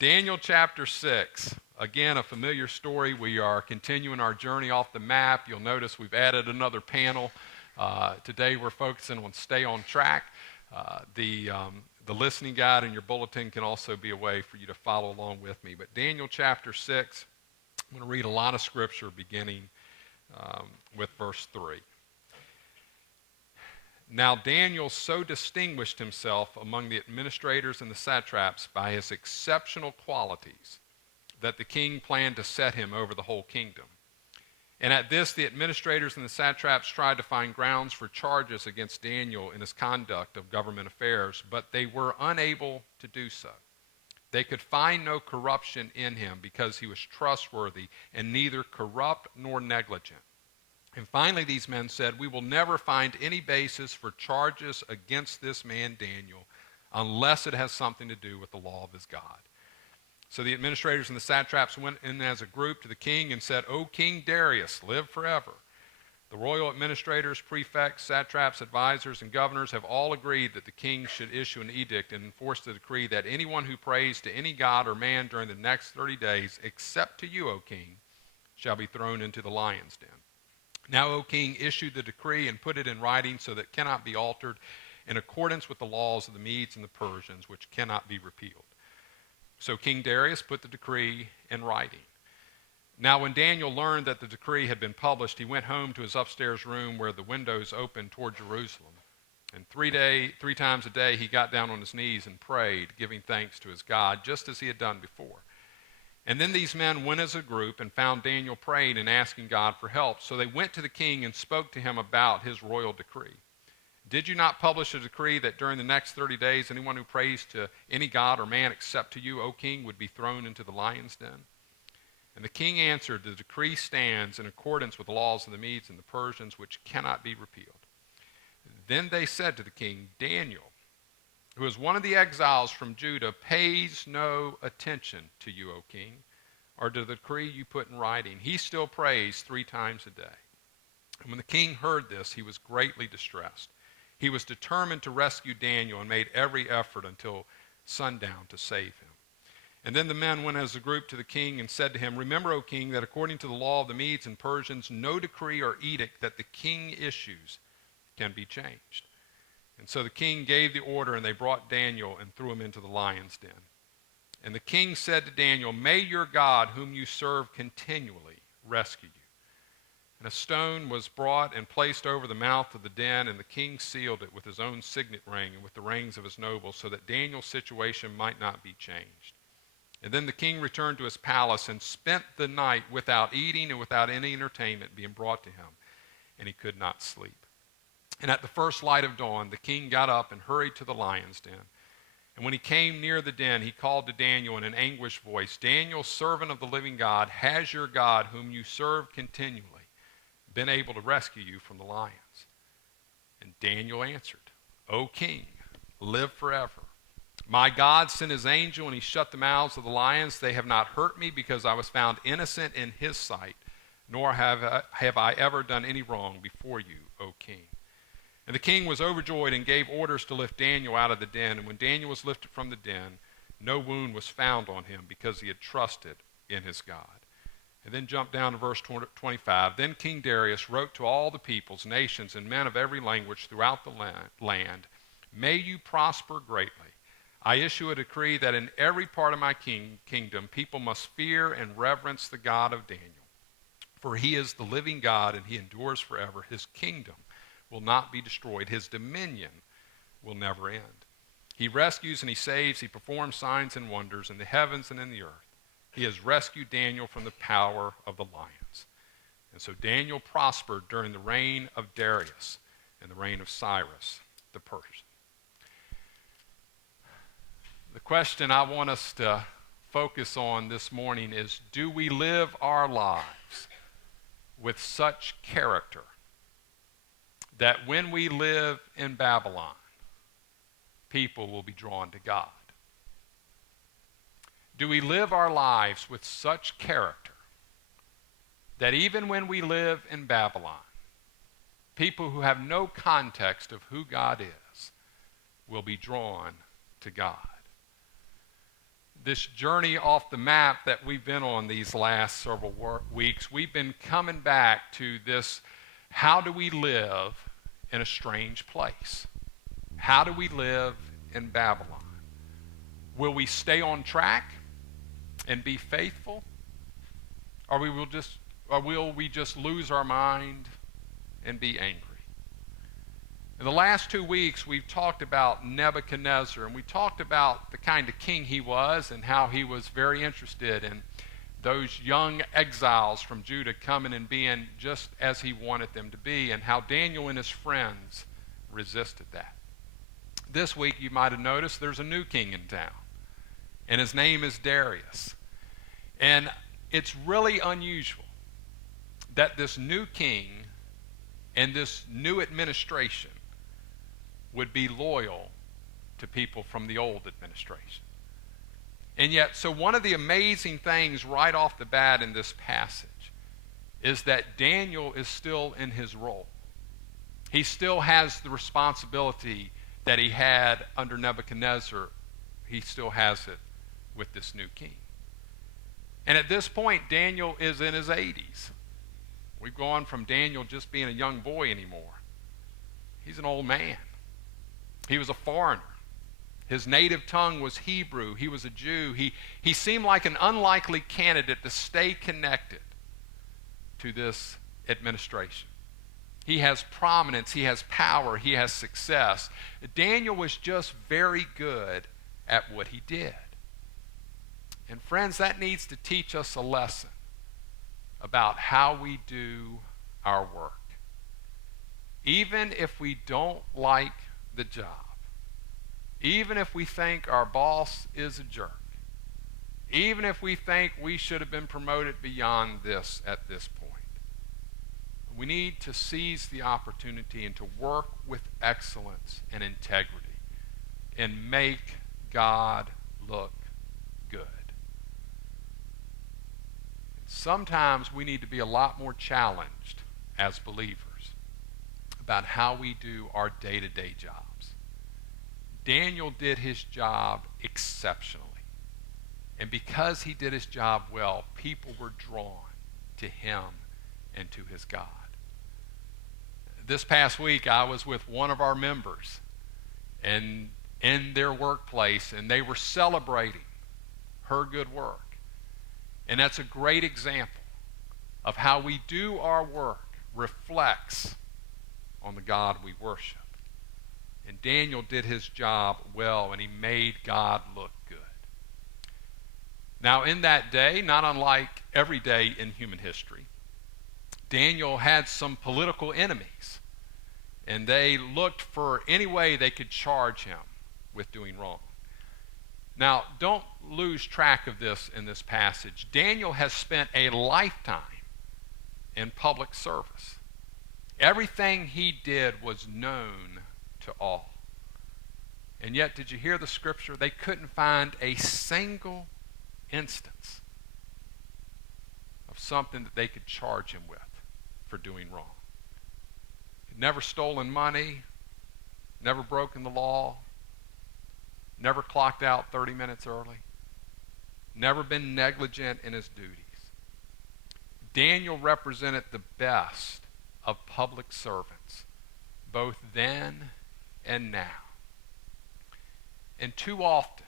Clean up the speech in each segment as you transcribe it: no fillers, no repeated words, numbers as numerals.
Daniel chapter 6. Again, a familiar story. We are continuing our journey off the map. You'll notice we've added another panel. Today we're focusing on stay on track. The listening guide in your bulletin can also be a way for you to follow along with me. But Daniel chapter 6, I'm going to read a lot of scripture beginning with verse 3. Now Daniel so distinguished himself among the administrators and the satraps by his exceptional qualities that the king planned to set him over the whole kingdom. And at this, the administrators and the satraps tried to find grounds for charges against Daniel in his conduct of government affairs, but they were unable to do so. They could find no corruption in him because he was trustworthy and neither corrupt nor negligent. And finally, these men said, "We will never find any basis for charges against this man Daniel unless it has something to do with the law of his God." So the administrators and the satraps went in as a group to the king and said, "O King Darius, live forever. The royal administrators, prefects, satraps, advisors, and governors have all agreed that the king should issue an edict and enforce the decree that anyone who prays to any god or man during the next 30 days, except to you, O king, shall be thrown into the lion's den. Now, O king, issue the decree and put it in writing so that it cannot be altered in accordance with the laws of the Medes and the Persians, which cannot be repealed." So King Darius put the decree in writing. Now when Daniel learned that the decree had been published, he went home to his upstairs room where the windows opened toward Jerusalem. And 3 times a day he got down on his knees and prayed, giving thanks to his God, just as he had done before. And then these men went as a group and found Daniel praying and asking God for help. So they went to the king and spoke to him about his royal decree. "Did you not publish a decree that during the next 30 days anyone who prays to any god or man except to you, O king, would be thrown into the lion's den?" And the king answered, "The decree stands in accordance with the laws of the Medes and the Persians, which cannot be repealed." Then they said to the king, "Daniel, who is one of the exiles from Judah, pays no attention to you, O king, or to the decree you put in writing. He still prays 3 times a day." And when the king heard this, he was greatly distressed. He was determined to rescue Daniel and made every effort until sundown to save him. And then the men went as a group to the king and said to him, "Remember, O king, that according to the law of the Medes and Persians, no decree or edict that the king issues can be changed." And so the king gave the order, and they brought Daniel and threw him into the lion's den. And the king said to Daniel, "May your God, whom you serve continually, rescue you." And a stone was brought and placed over the mouth of the den, and the king sealed it with his own signet ring and with the rings of his nobles, so that Daniel's situation might not be changed. And then the king returned to his palace and spent the night without eating and without any entertainment being brought to him, and he could not sleep. And at the first light of dawn, the king got up and hurried to the lion's den. And when he came near the den, he called to Daniel in an anguished voice, "Daniel, servant of the living God, has your God, whom you serve continually, been able to rescue you from the lions?" And Daniel answered, "O king, live forever. My God sent his angel, and he shut the mouths of the lions. They have not hurt me, because I was found innocent in his sight, nor have I ever done any wrong before you, O king." And the king was overjoyed and gave orders to lift Daniel out of the den. And when Daniel was lifted from the den, no wound was found on him, because he had trusted in his God. And then jump down to verse 25. Then King Darius wrote to all the peoples, nations, and men of every language throughout the land, "May you prosper greatly. I issue a decree that in every part of my kingdom people must fear and reverence the God of Daniel. For he is the living God, and he endures forever. His kingdom will not be destroyed. His dominion will never end. He rescues and he saves. He performs signs and wonders in the heavens and in the earth. He has rescued Daniel from the power of the lions." And so Daniel prospered during the reign of Darius and the reign of Cyrus the Persian. The question I want us to focus on this morning is, do we live our lives with such character that when we live in Babylon, people will be drawn to God? Do we live our lives with such character that even when we live in Babylon, people who have no context of who God is will be drawn to God? this journey off the map that we've been on these last several weeks, we've been coming back to this: how do we live in a strange place? How do we live in Babylon? Will we stay on track and be faithful? Or will we just lose our mind and be angry? In the last 2 weeks, we've talked about Nebuchadnezzar, and we talked about the kind of king he was and how he was very interested in those young exiles from Judah coming and being just as he wanted them to be, and how Daniel and his friends resisted that. This week, you might have noticed there's a new king in town, and his name is Darius. And it's really unusual that this new king and this new administration would be loyal to people from the old administration. And yet, so one of the amazing things right off the bat in this passage is that Daniel is still in his role. He still has the responsibility that he had under Nebuchadnezzar. He still has it with this new king. And at this point, Daniel is in his 80s. We've gone from Daniel just being a young boy anymore. He's an old man. He was a foreigner. His native tongue was Hebrew. He was a Jew. He seemed like an unlikely candidate to stay connected to this administration. He has prominence. He has power. He has success. Daniel was just very good at what he did. And friends, that needs to teach us a lesson about how we do our work. Even if we don't like the job, even if we think our boss is a jerk, even if we think we should have been promoted beyond this at this point, we need to seize the opportunity and to work with excellence and integrity and make God look good. Sometimes we need to be a lot more challenged as believers about how we do our day-to-day jobs. Daniel did his job exceptionally. And because he did his job well, people were drawn to him and to his God. This past week, I was with one of our members and in their workplace, and they were celebrating her good work. And that's a great example of how we do our work reflects on the God we worship. And Daniel did his job well, and he made God look good. Now, in that day, not unlike every day in human history, Daniel had some political enemies, and they looked for any way they could charge him with doing wrong. Now, don't lose track of this in this passage. Daniel has spent a lifetime in public service. Everything he did was known to all. And yet, did you hear the scripture? They couldn't find a single instance of something that they could charge him with for doing wrong. He'd never stolen money, never broken the law, never clocked out 30 minutes early, never been negligent in his duties. Daniel represented the best of public servants, both then and now. And too often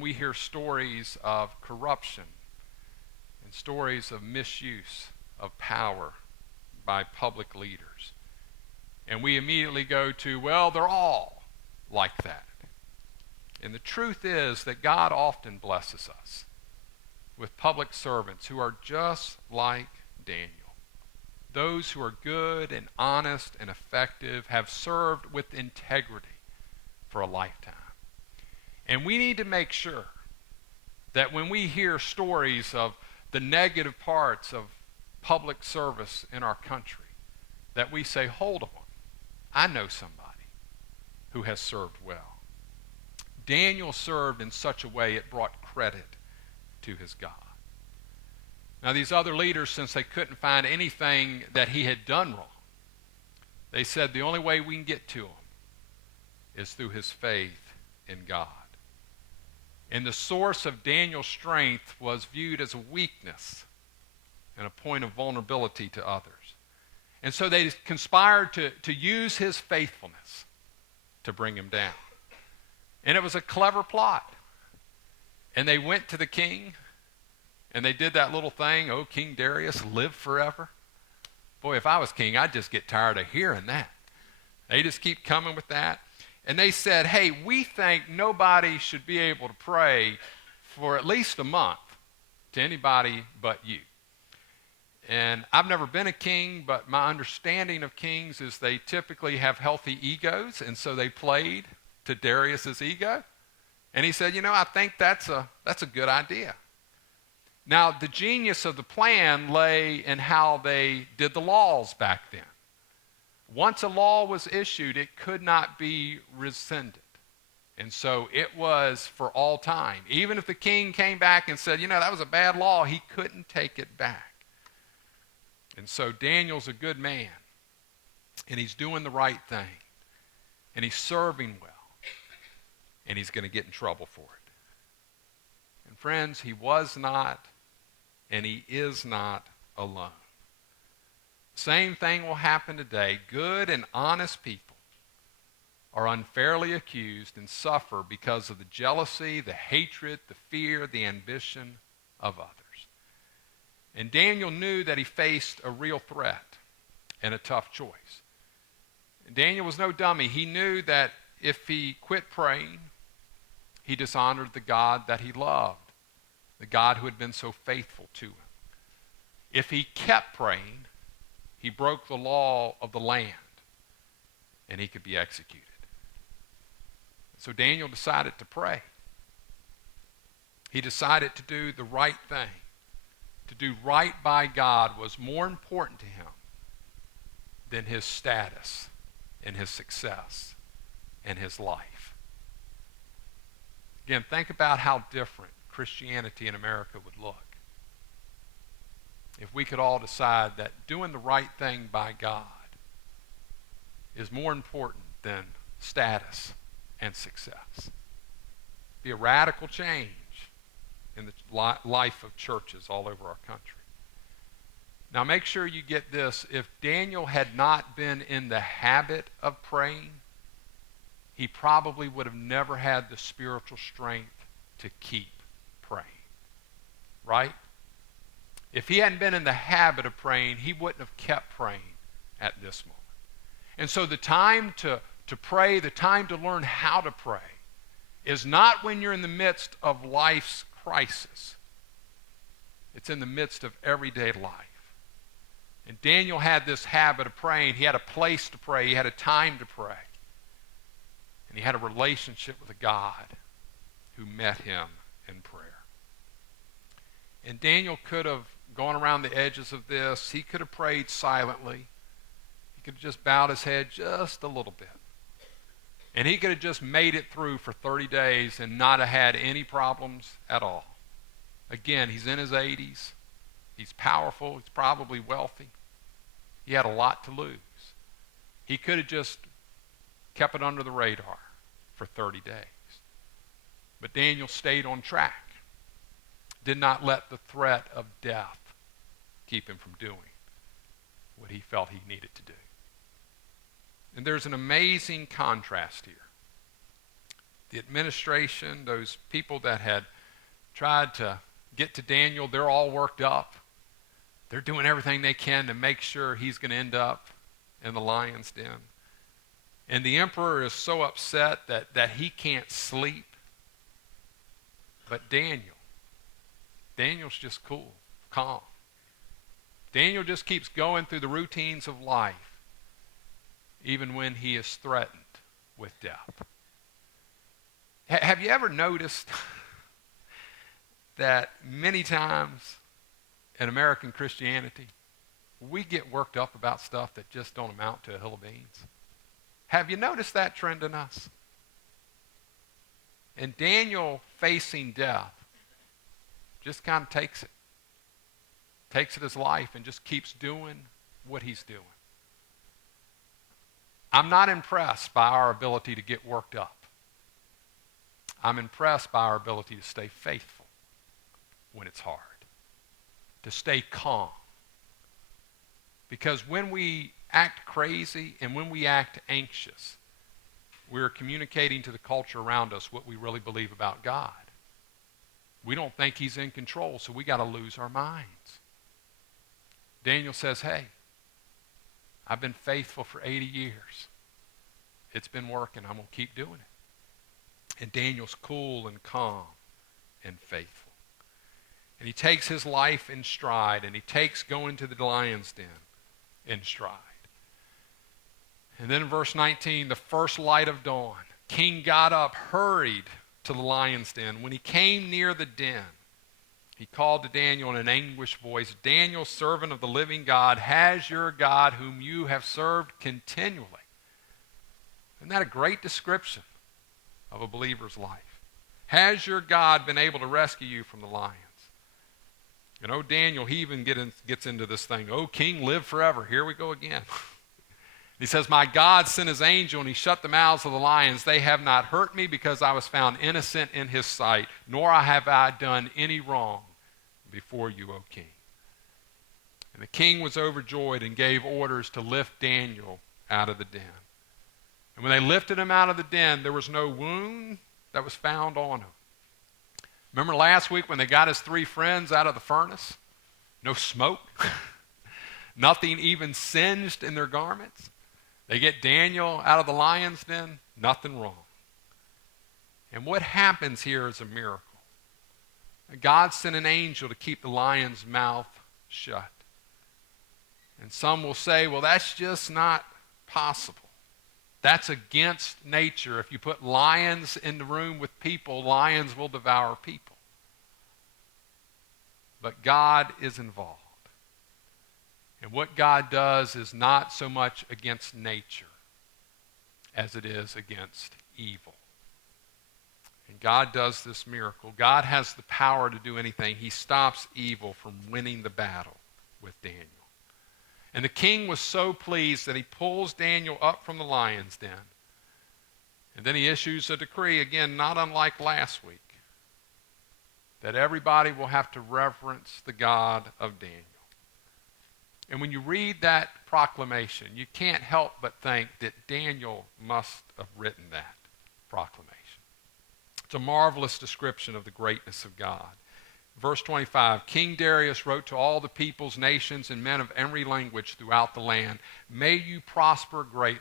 we hear stories of corruption and stories of misuse of power by public leaders. And we immediately go to, well, they're all like that. And the truth is that God often blesses us with public servants who are just like Daniel. Those who are good and honest and effective have served with integrity for a lifetime. And we need to make sure that when we hear stories of the negative parts of public service in our country, that we say, hold on, I know somebody who has served well. Daniel served in such a way it brought credit to his God. Now, these other leaders, since they couldn't find anything that he had done wrong, they said the only way we can get to him is through his faith in God. And the source of Daniel's strength was viewed as a weakness and a point of vulnerability to others. And so they conspired to use his faithfulness to bring him down. And it was a clever plot. And they went to the king, and they did that little thing, "Oh, King Darius, live forever." Boy, if I was king, I'd just get tired of hearing that. They just keep coming with that. And they said, "Hey, we think nobody should be able to pray for at least a month to anybody but you." And I've never been a king, but my understanding of kings is they typically have healthy egos, and so they played to Darius's ego. And he said, I think that's a good idea. Now, the genius of the plan lay in how they did the laws back then. Once a law was issued, it could not be rescinded. And so it was for all time. Even if the king came back and said, that was a bad law, he couldn't take it back. And so Daniel's a good man, and he's doing the right thing, and he's serving well, and he's going to get in trouble for it. And friends, he was not, and he is not alone. Same thing will happen today. Good and honest people are unfairly accused and suffer because of the jealousy, the hatred, the fear, the ambition of others. And Daniel knew that he faced a real threat and a tough choice. And Daniel was no dummy. He knew that if he quit praying, he dishonored the God that he loved, the God who had been so faithful to him. If he kept praying, he broke the law of the land, and he could be executed. So Daniel decided to pray. He decided to do the right thing. To do right by God was more important to him than his status and his success and his life. Again, think about how different Christianity in America would look if we could all decide that doing the right thing by God is more important than status and success. It'd be a radical change in the life of churches all over our country. Now make sure you get this. If Daniel had not been in the habit of praying, he probably would have never had the spiritual strength to keep praying. Right? If he hadn't been in the habit of praying, he wouldn't have kept praying at this moment. And so the time to pray, the time to learn how to pray, is not when you're in the midst of life's crisis. It's in the midst of everyday life. And Daniel had this habit of praying. He had a place to pray. He had a time to pray. And he had a relationship with a God who met him in prayer. And Daniel could have gone around the edges of this. He could have prayed silently. He could have just bowed his head just a little bit. And he could have just made it through for 30 days and not have had any problems at all. Again, he's in his 80s. He's powerful. He's probably wealthy. He had a lot to lose. He could have just kept it under the radar for 30 days. But Daniel stayed on track. Did not let the threat of death keep him from doing what he felt he needed to do. And there's an amazing contrast here. The administration, those people that had tried to get to Daniel, they're all worked up. They're doing everything they can to make sure he's going to end up in the lion's den. And the emperor is so upset that he can't sleep. But Daniel's just cool, calm. Daniel just keeps going through the routines of life, even when he is threatened with death. Have you ever noticed that many times in American Christianity, we get worked up about stuff that just don't amount to a hill of beans? Have you noticed that trend in us? And Daniel facing death just kind of takes it as life and just keeps doing what he's doing. I'm not impressed by our ability to get worked up. I'm impressed by our ability to stay faithful when it's hard, to stay calm. Because when we act crazy and when we act anxious, we're communicating to the culture around us what we really believe about God. We don't think he's in control, so we got to lose our minds. Daniel says, hey, I've been faithful for 80 years. It's been working. I'm going to keep doing it. And Daniel's cool and calm and faithful. And he takes his life in stride, and he takes going to the lion's den in stride. And then in verse 19, the first light of dawn, King got up, hurried to the lion's den. When he came near the den, he called to Daniel in an anguished voice, Daniel, servant of the living God, has your God, whom you have served continually. Isn't that a great description of a believer's life? Has your God been able to rescue you from the lions? You know, Daniel, he even gets into this thing, oh, king, live forever. Here we go again. He says, my God sent his angel, and he shut the mouths of the lions. They have not hurt me because I was found innocent in his sight, nor have I done any wrong before you, O king. And the king was overjoyed and gave orders to lift Daniel out of the den. And when they lifted him out of the den, there was no wound that was found on him. Remember last week when they got his 3 friends out of the furnace? No smoke. Nothing even singed in their garments. They get Daniel out of the lion's den, nothing wrong. And what happens here is a miracle. God sent an angel to keep the lion's mouth shut. And some will say, well, that's just not possible. That's against nature. If you put lions in the room with people, lions will devour people. But God is involved. And what God does is not so much against nature as it is against evil. And God does this miracle. God has the power to do anything. He stops evil from winning the battle with Daniel. And the king was so pleased that he pulls Daniel up from the lion's den. And then he issues a decree, again, not unlike last week, that everybody will have to reverence the God of Daniel. And when you read that proclamation, you can't help but think that Daniel must have written that proclamation. It's a marvelous description of the greatness of God. Verse 25, King Darius wrote to all the peoples, nations, and men of every language throughout the land, may you prosper greatly.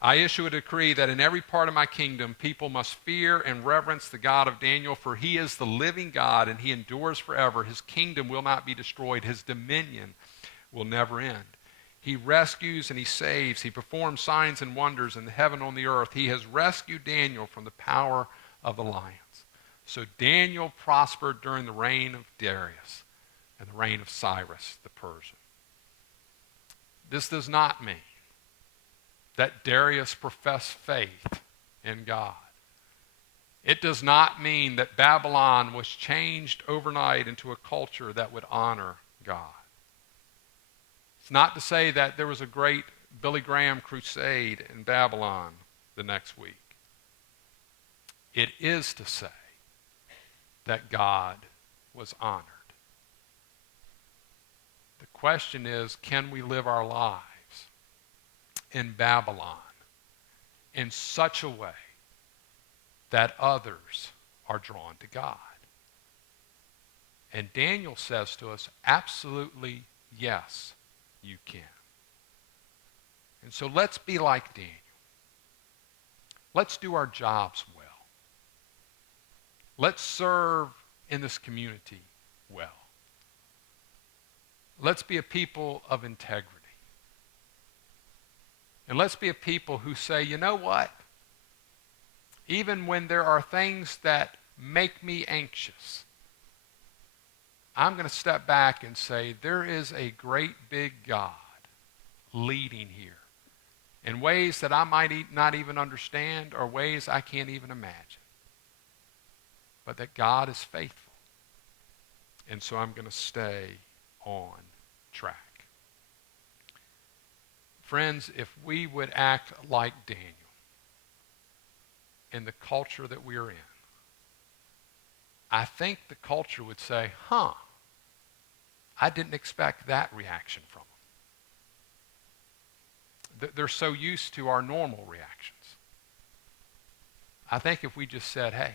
I issue a decree that in every part of my kingdom, people must fear and reverence the God of Daniel, for he is the living God, and he endures forever. His kingdom will not be destroyed. His dominion will never end. He rescues and he saves. He performs signs and wonders in the heaven and on the earth. He has rescued Daniel from the power of the lions. So Daniel prospered during the reign of Darius and the reign of Cyrus the Persian. This does not mean that Darius professed faith in God. It does not mean that Babylon was changed overnight into a culture that would honor God. It's not to say that there was a great Billy Graham crusade in Babylon the next week. It is to say that God was honored. The question is, can we live our lives in Babylon in such a way that others are drawn to God? And Daniel says to us, absolutely yes, you can. And so let's be like Daniel. Let's do our jobs well. Let's serve in this community well. Let's be a people of integrity. And let's be a people who say, you know what? Even when there are things that make me anxious, I'm going to step back and say, there is a great big God leading here in ways that I might not even understand or ways I can't even imagine. But that God is faithful. And so I'm going to stay on track. Friends, if we would act like Daniel in the culture that we're in, I think the culture would say, I didn't expect that reaction from them. They're so used to our normal reactions. I think if we just said, hey,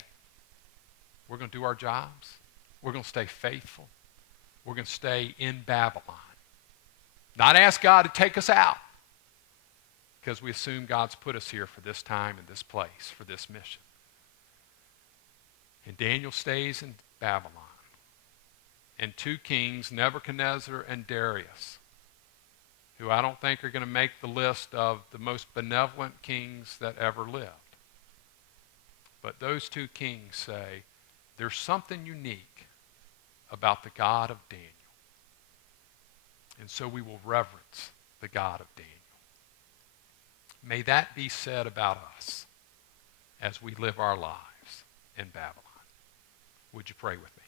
we're going to do our jobs, we're going to stay faithful, we're going to stay in Babylon, not ask God to take us out, because we assume God's put us here for this time and this place, for this mission. And Daniel stays in Babylon. And two kings, Nebuchadnezzar and Darius, who I don't think are going to make the list of the most benevolent kings that ever lived. But those two kings say, there's something unique about the God of Daniel. And so we will reverence the God of Daniel. May that be said about us as we live our lives in Babylon. Would you pray with me?